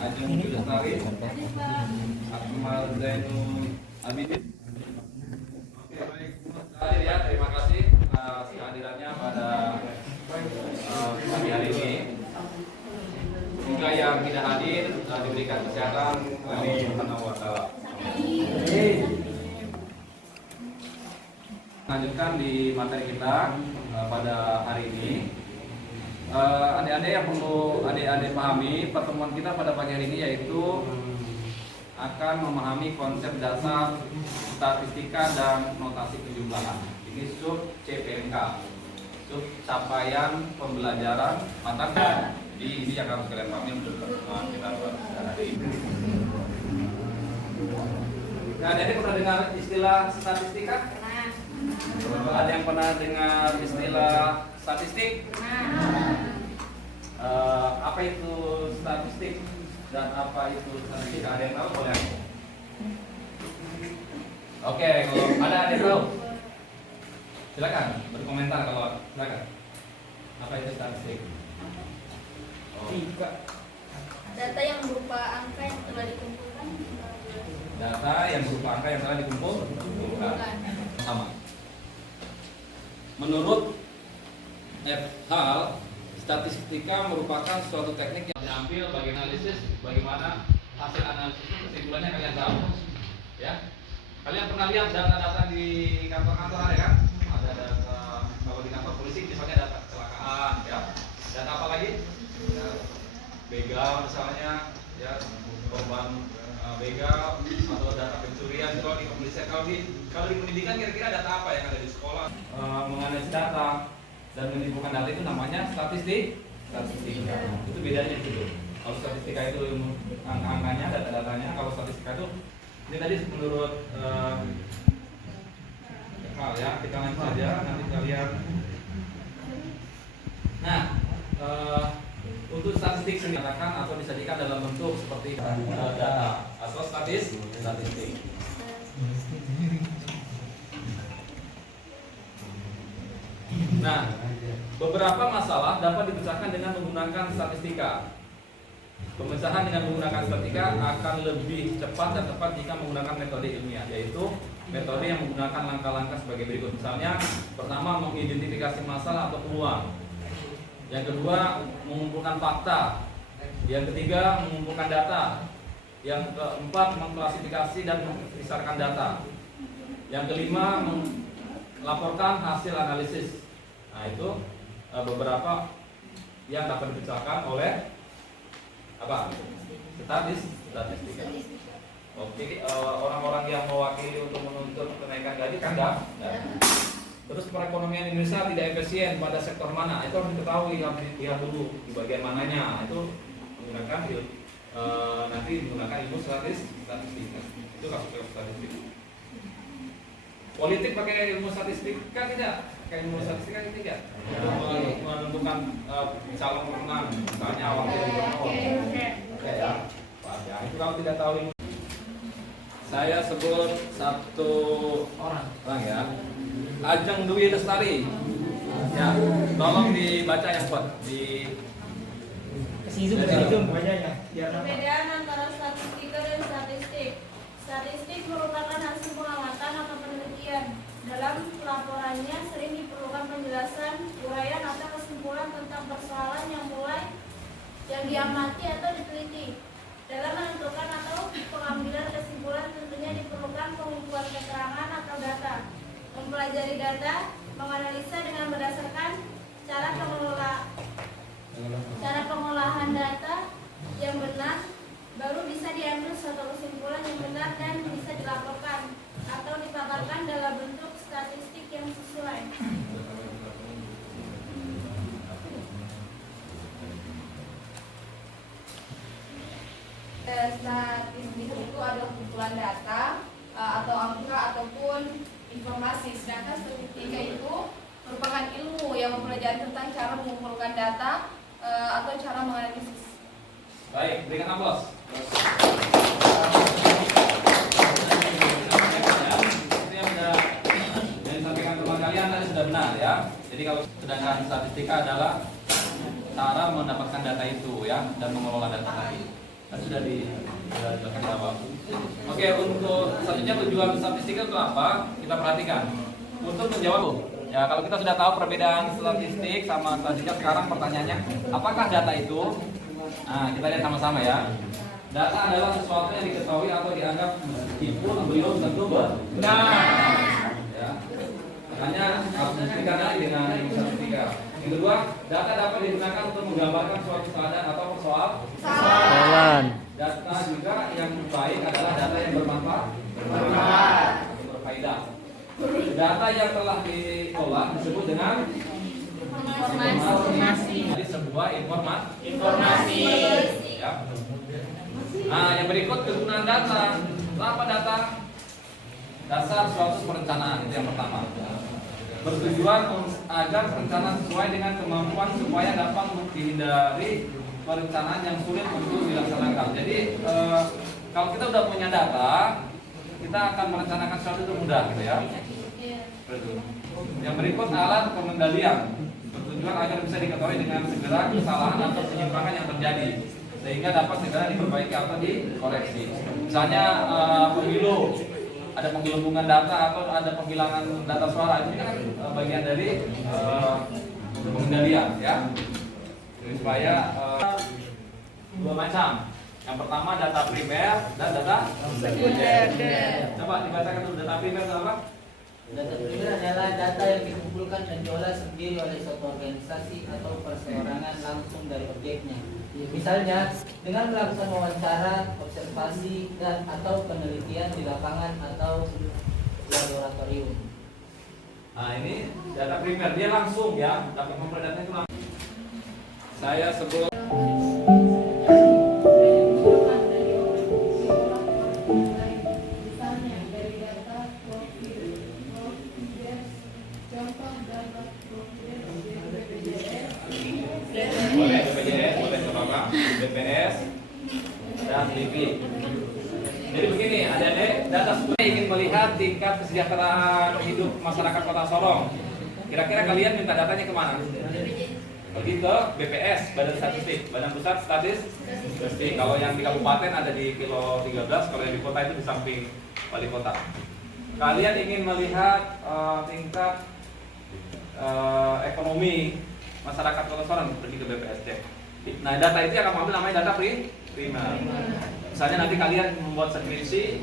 Ajeng Lestari, Akmal Zainul Abidin. Oke, baik. Hadir ya, terima kasih atas kehadirannya pada pagi hari ini. Semoga yang tidak hadir diberikan kesehatan oleh Allah Subhanahu wa taala. Lanjutkan di materi kita pada hari ini. Adik-adik yang perlu adik-adik pahami, pertemuan kita pada pagi hari ini yaitu akan memahami konsep dasar statistika dan notasi penjumlahan. Ini sub CPNK, sub capaian pembelajaran mata di ini yang harus kalian pahami untuk pertemuan kita pada hari ini. Nah, adik-adik pernah dengar istilah statistika? Ada yang pernah dengar istilah statistik? Apa itu statistik dan apa itu statistik? Ada yang tahu boleh? Oke, kalau ada yang tahu, silakan berkomentar kalau silakan. Apa itu statistik? Data yang berupa angka yang telah dikumpulkan. Data yang berupa angka yang telah dikumpulkan. Sama. Menurut F. Hall, statistika merupakan suatu teknik yang diambil bagi analisis bagaimana hasil analisis itu kesimpulannya kalian tahu. Ya, kalian pernah lihat data-data di kantor-kantor ada kan? Ada data kalau di kantor polisi misalnya data kecelakaan, ya. Data apa lagi? Begal misalnya, ya, korban begal atau data pencurian. Kalau di kepolisian, kalau di pendidikan kira-kira data apa yang ada di sekolah? Menganalisis data dan menyimpulkan data itu namanya statistika. Itu bedanya gitu. Kalau statistika itu angka-angkanya, data-datanya. Kalau statistika itu ini tadi menurut hal ya, kita lanjut saja nanti kalian. Nah, untuk statistik sendiri dikatakan atau disajikan dalam bentuk seperti data atau statistik. Nah, beberapa masalah dapat dipecahkan dengan menggunakan statistika. Pemecahan dengan menggunakan statistika akan lebih cepat dan tepat jika menggunakan metode ilmiah, yaitu metode yang menggunakan langkah-langkah sebagai berikut. Misalnya, pertama mengidentifikasi masalah atau peluang. Yang kedua, mengumpulkan fakta. Yang ketiga, mengumpulkan data. Yang keempat, mengklasifikasi dan membesarkan data. Yang kelima, melaporkan hasil analisis. Nah, itu beberapa yang dapat dipecahkan oleh apa? Statistika. Oke, orang-orang yang mewakili untuk menuntut kenaikan gaji kan enggak? Terus perekonomian Indonesia tidak efisien pada sektor mana? Itu harus diketahui, harus dilihat dulu di bagian mananya. Itu menggunakan nanti menggunakan ilmu statistika. Itu kasus statistik. Politik pakai ilmu statistika tidak? Pakai ilmu statistika tidak? Untuk menentukan calon pemenang, misalnya wakil gubernur. Oke ya. Itu kalau tidak tahu ilmu. Saya sebut satu orang ya. Ajeng Dwi Lestari. Ya, tolong dibaca yang kuat di Perbedaan antara statistika dan statistik. Statistik merupakan hasil pengamatan atau penelitian. Dalam laporannya sering diperlukan penjelasan, uraian atau kesimpulan tentang persoalan yang diamati atau diteliti. Dalam menentukan atau pengambilan kesimpulan tentunya diperlukan pengumpulan keterangan atau data. Mempelajari data, menganalisa dengan berdasarkan cara pengolahan data yang benar, baru bisa diambil suatu kesimpulan yang benar dan bisa dilaporkan atau dipaparkan dalam bentuk statistik yang sesuai. Statistik itu adalah kumpulan data atau angka ataupun informasi. Sedangkan statistika itu merupakan ilmu yang mempelajari tentang cara mengumpulkan data atau cara menganalisis. Baik, berikan aplaus. Yang disampaikan teman kalian tadi sudah benar ya. Jadi kalau sedangkan statistika adalah cara mendapatkan data itu ya dan mengelola data tadi. sudah dilakukan jawab. Oke, untuk selanjutnya tujuan statistika untuk apa? Kita perhatikan. Untuk menjawab, ya kalau kita sudah tahu perbedaan statistik sama statistika, sekarang pertanyaannya, apakah data itu? Nah, kita lihat sama-sama ya. Data adalah sesuatu yang diketahui atau dianggap meskipun belum tentu benar. Ya. Makanya harus dibuktikan dengan statistika. Yang kedua, data dapat digunakan untuk menggambarkan suatu keadaan atau persoalan. Data juga yang baik adalah data yang bermanfaat, berfaedah. Data yang telah diolah disebut dengan informasi. Jadi sebuah informasi. Ya. Nah, yang berikut kegunaan data. Apa data? Dasar suatu perencanaan, itu yang pertama. Bertujuan agar perencanaan sesuai dengan kemampuan supaya dapat dihindari perencanaan yang sulit untuk dilaksanakan. Jadi kalau kita udah punya data, kita akan merencanakan sesuatu itu mudah, gitu ya. Yang berikut alat pengendalian. Bertujuan agar bisa diketahui dengan segera kesalahan atau penyimpangan yang terjadi, sehingga dapat segera diperbaiki atau dikoreksi. Misalnya pemilu, ada penggelembungan data atau ada penghilangan data suara, itu kan bagian dari pengendalian, ya. Jadi supaya dua macam. Yang pertama data primer dan data sekunder. Coba dibacakan dulu, data primer itu apa? Data primer adalah data yang dikumpulkan dan diolah sendiri oleh suatu organisasi atau perseorangan langsung dari objeknya. Misalnya dengan melakukan wawancara, observasi, dan atau penelitian di lapangan atau laboratorium. Nah, ini data primer, dia langsung ya, dapat memperoleh data itu langsung. Saya sebut BPS dan LIPI. Jadi begini, adik-adik, data sebenarnya ingin melihat tingkat kesejahteraan hidup masyarakat Kota Sorong. Kira-kira kalian minta datanya kemana? Pergi ke BPS, Badan Statistik, Badan Pusat Statistik. Kalau yang di kabupaten ada di kilo 13, kalau yang di kota itu di samping wali kota. Kalian ingin melihat tingkat ekonomi masyarakat Kota Sorong, pergi ke BPS cek. Nah, data itu yang kamu ambil namanya data primer. Misalnya nanti kalian membuat skripsi,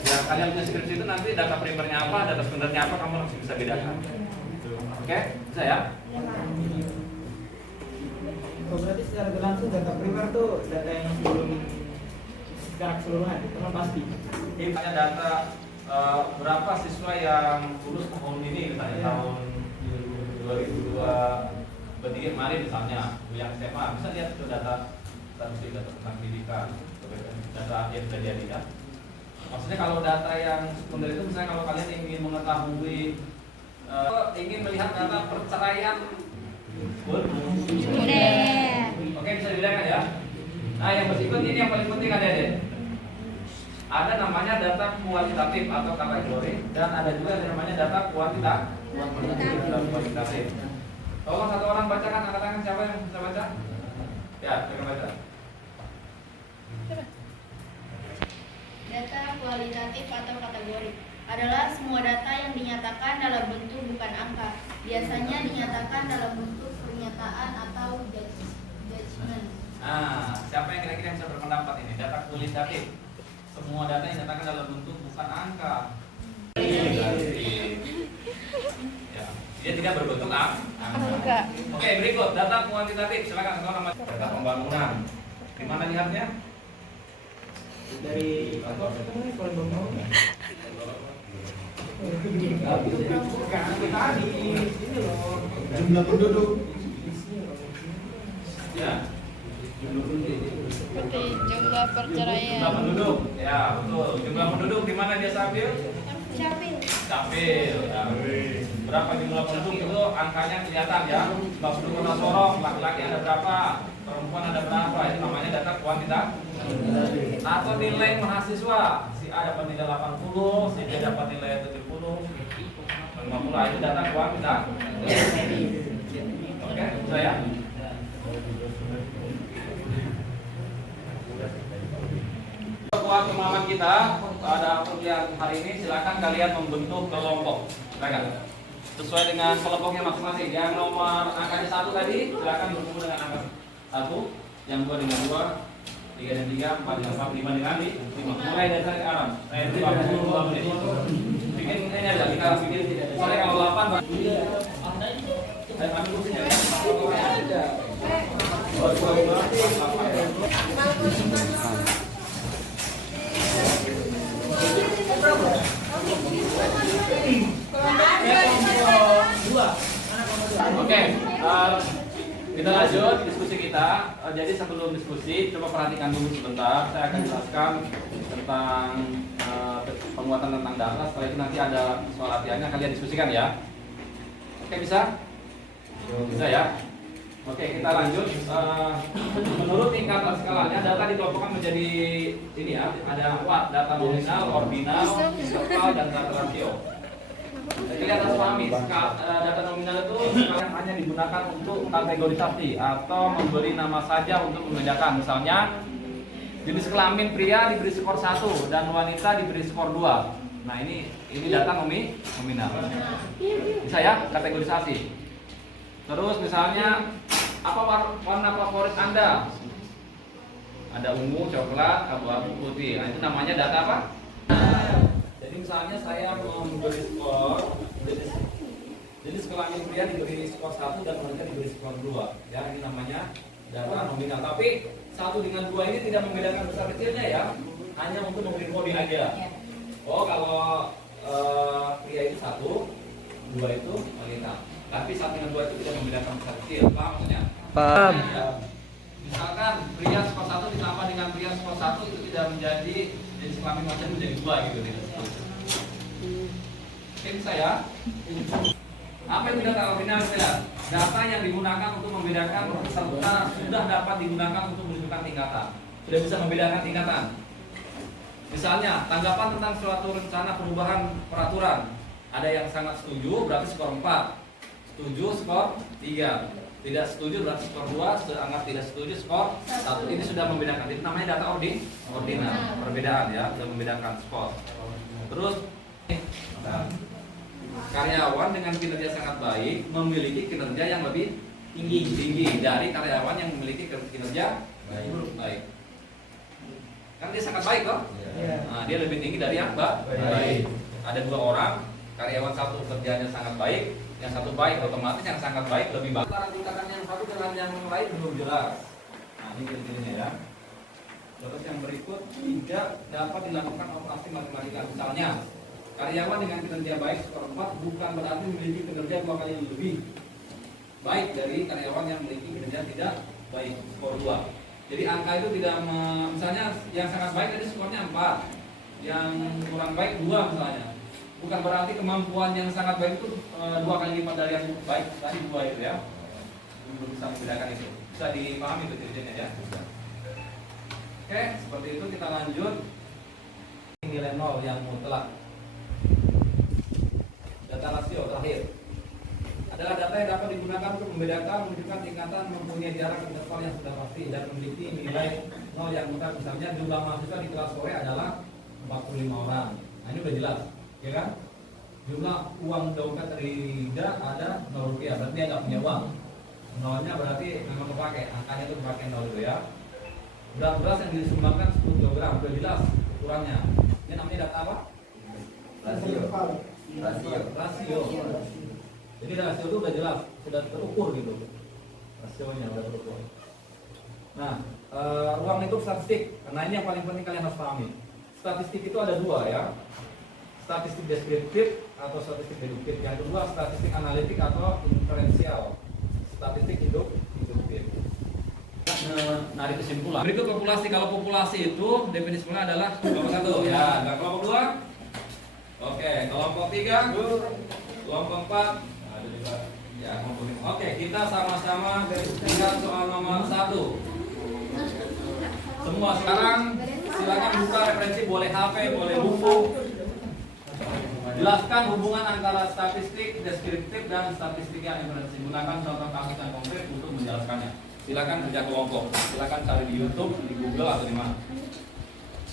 ya kalian punya skripsi itu nanti data primernya apa, data sekundernya apa, kamu langsung bisa bedakan. Oke, bisa ya? Oh, berarti secara langsung data primer tuh data yang sebelum secara keseluruhan, itu pasti. Ini misalnya data berapa siswa yang lulus tahun ini, misalnya tahun 2002. Berarti kemarin misalnya yang SMA bisa lihat itu data statistik, data tentang pendidikan, data yang terjadi ya. Maksudnya kalau data yang sekunder itu misalnya kalau kalian ingin mengetahui ingin melihat data perceraian, oke, bisa dibedakan ya. Nah, yang berikut ini yang paling penting adik-adik. Ada namanya data kualitatif atau kategori dan ada juga yang namanya data kuantitatif. Tolong satu orang bacakan, angkat tangan siapa yang bisa baca? Ya, silakan baca. Data kualitatif atau kategori adalah semua data yang dinyatakan dalam bentuk bukan angka. Biasanya dinyatakan dalam bentuk pernyataan atau judgment. Nah, siapa yang kira-kira bisa berpendapat ini? Data kualitatif. Semua data yang dinyatakan dalam bentuk bukan angka. Ya, dia tidak berbentuk angka. Oke, berikut data kuantitatif. Silakan teman-teman. Data pembangunan. Di mana lihatnya? Dari apa namanya kalau bangun? Jumlah penduduk. Ya. Seperti jumlah perceraian. Jumlah penduduk. Ya, betul. Jumlah penduduk di mana dia ambil? Capil. Ya. Berapa jumlah penduduk itu angkanya kelihatan ya. Jumlah penduduk Kota Sorong, laki-laki ada berapa, perempuan ada berapa, itu namanya data kuantitatif. Atau nilai mahasiswa, si A dapat nilai 80, si B dapat nilai 70, 50, itu data kuantitatif. Oke, bisa ya? beberapa pemahaman kita pada kuliah hari ini, silakan kalian membentuk kelompok. Silakan. Sesuai dengan kelompoknya masing-masing. Yang nomor angkanya 1 tadi, silakan bertemu dengan angka 1, yang 2 dengan 2, 3 dan 3, 4 dengan 4, 5 dengan 5. Mulai dari saya ke Aram. Saya 52 menit. Bikin ini aja, kita bikin. Misalnya kalau 8, Pak. Saya ambil kursinya. Oke, kita lanjut diskusi kita. Jadi sebelum diskusi, coba perhatikan dulu sebentar. Saya akan jelaskan tentang penguatan tentang data. Setelah itu nanti ada soal latihannya, kalian diskusikan ya. Oke, bisa? Bisa ya? Oke, kita lanjut. Menurut tingkatan skalanya, data dikelompokkan menjadi ini ya. Ada 4, data nominal, ordinal, interval, dan data rasio. Jadi kalian harus pahami, data nominal itu sekarang hanya digunakan untuk kategorisasi atau memberi nama saja untuk membedakan. Misalnya, jenis kelamin pria diberi skor 1 dan wanita diberi skor 2. Nah, ini data nominal. Bisa ya, kategorisasi. Terus misalnya, apa warna favorit Anda? Ada ungu, coklat, abu-abu, putih. Nah, itu namanya data apa? Jadi misalnya saya memberi skor jenis kelamin pria diberi skor 1 dan wanita diberi skor 2. Ya, ini namanya data nominal. Tapi 1 dengan 2 ini tidak membedakan besar kecilnya ya. Hanya untuk memberi kode aja. Oh, kalau pria itu 1, 2 itu wanita. Tapi 1 dengan 2 itu tidak membedakan besar kecil. Paham maksudnya? Paham. Ya. Misalkan pria skor 1 ditambah dengan pria skor 1 itu tidak menjadi jenis kelamin macam menjadi 2 gitu. Oke, bisa ya? Apa itu data nominal? Data yang digunakan untuk membedakan serta sudah dapat digunakan untuk menentukan tingkatan. Sudah bisa membedakan tingkatan. Misalnya, tanggapan tentang suatu rencana perubahan peraturan. Ada yang sangat setuju, berarti skor 4. Setuju, skor 3. Tidak setuju, berarti skor 2. Sangat tidak setuju, skor 1. Ini sudah membedakan. Itu namanya data ordinal. Perbedaan ya, sudah membedakan skor. Terus, karyawan dengan kinerja sangat baik memiliki kinerja yang lebih tinggi dari karyawan yang memiliki kinerja baik. Kan dia sangat baik loh. Nah, dia lebih tinggi dari yang baik. Ada 2 orang, karyawan 1 kerjanya sangat baik, yang 1 baik, otomatis yang sangat baik lebih baik. Antara tingkatan yang 1 dengan yang lain belum jelas. Nah, ini ciri-cirinya ya. Terus yang berikut, tidak dapat dilakukan operasi matematika. Misalnya, karyawan dengan kinerja baik skor 4 bukan berarti memiliki kinerja 2 kali lebih baik dari karyawan yang memiliki kinerja tidak baik skor 2. Jadi angka itu tidak misalnya yang sangat baik tadi skornya 4, yang kurang baik 2 misalnya. Bukan berarti kemampuan yang sangat baik itu 2 kali lipat dari yang baik tadi 2 itu ya. Belum bisa membedakan itu. Bisa dipahami itu ciri-cirinya ya. Oke, seperti itu kita lanjut. Nilai 0 yang mutlak. Data rasio terakhir adalah data yang dapat digunakan untuk membedakan, menunjukkan tingkatan, mempunyai jarak interval yang sudah pasti dan memiliki nilai 0 yang mutlak. Misalnya jumlah mahasiswa di kelas sore adalah 45 orang. Nah, ini udah jelas, ya kan? Jumlah uang dompet Rida ada 0 rupiah, berarti dia nggak punya uang. Nolnya berarti memang kepake, angkanya itu kepake 0 itu ya. Berat beras yang disumbangkan 10 kg, udah jelas ukurannya. Ini namanya data apa? Rasio. Jadi rasio itu udah jelas, sudah terukur gitu. Rasionya udah terukur. Nah, ruang lingkup statistik. Nah, ini yang paling penting kalian harus pahami. Statistik itu ada 2 ya. Statistik deskriptif atau statistik deduktif. Yang kedua statistik analitik atau inferensial. Statistik induktif. Narik kesimpulan. Berikut populasi. Kalau populasi itu definisinya adalah kelompok 1 ya, dan kelompok 2. Oke, kelompok 3, kelompok 4, ada juga ya kelompok 5. Oke, kita sama-sama lihat soal nomor 1. Semua sekarang silakan buka referensi, boleh HP, boleh buku. Jelaskan hubungan antara statistik deskriptif dan statistik yang inferensi. Gunakan contoh kasus yang konkret untuk menjelaskannya. Silakan kerja kelompok. Silakan cari di YouTube, di Google atau di mana.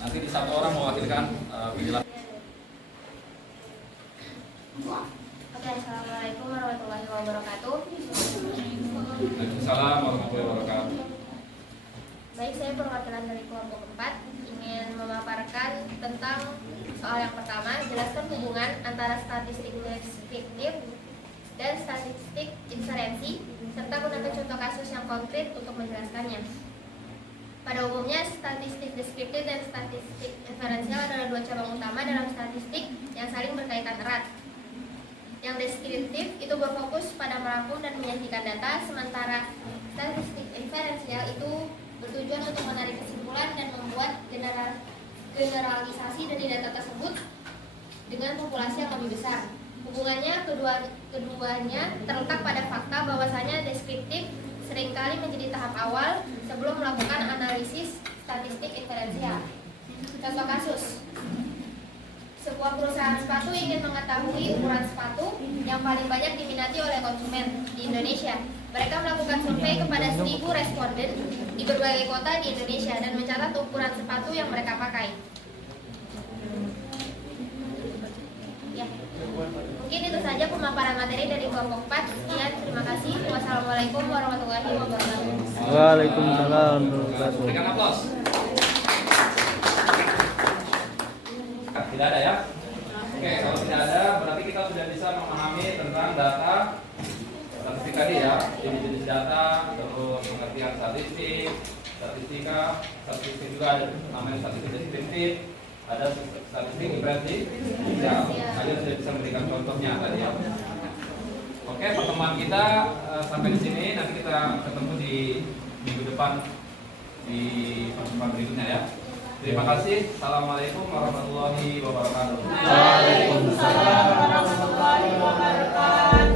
Nanti di satu orang mewakilkan penjelasan. Oke, assalamualaikum warahmatullahi wabarakatuh. Waalaikumsalam warahmatullahi wabarakatuh. Baik, saya perwakilan dari kelompok 4 ingin memaparkan tentang soal yang pertama, jelaskan hubungan antara statistik deskriptif dan statistik inferensi serta gunakan contoh kasus yang konkret untuk menjelaskannya. Pada umumnya, statistik deskriptif dan statistik inferensial adalah dua cabang utama dalam statistik yang saling berkaitan erat. Yang deskriptif itu berfokus pada merangkum dan menyajikan data, sementara statistik inferensial itu bertujuan untuk menarik kesimpulan dan membuat generalisasi dari data tersebut dengan populasi yang lebih besar. Hubungannya keduanya terletak pada fakta bahwasanya deskriptif seringkali menjadi tahap awal sebelum melakukan analisis statistik inferensial. Contoh kasus: sebuah perusahaan sepatu ingin mengetahui ukuran sepatu yang paling banyak diminati oleh konsumen di Indonesia. Mereka melakukan survei kepada 1.000 responden di berbagai kota di Indonesia dan mencatat ukuran sepatu yang mereka pakai. Ya, mungkin itu saja pemaparan materi dari kelompok 4. Sekian, terima kasih. Wassalamualaikum warahmatullahi wabarakatuh. Waalaikumsalam warahmatullahi wabarakatuh. Berikan aplaus. Tidak ada ya? Oke, kalau tidak ada berarti kita sudah bisa memahami tentang data statistik tadi ya, jenis-jenis data, terus pengertian statistik, statistika, statistik juga ada namanya statistik deskriptif, ada statistik inferensi. Ya, kalian sudah bisa memberikan contohnya tadi ya. Oke, pertemuan kita sampai di sini. Nanti kita ketemu di minggu depan di pertemuan berikutnya ya. Terima kasih. Assalamualaikum warahmatullahi wabarakatuh. Waalaikumsalam warahmatullahi wabarakatuh.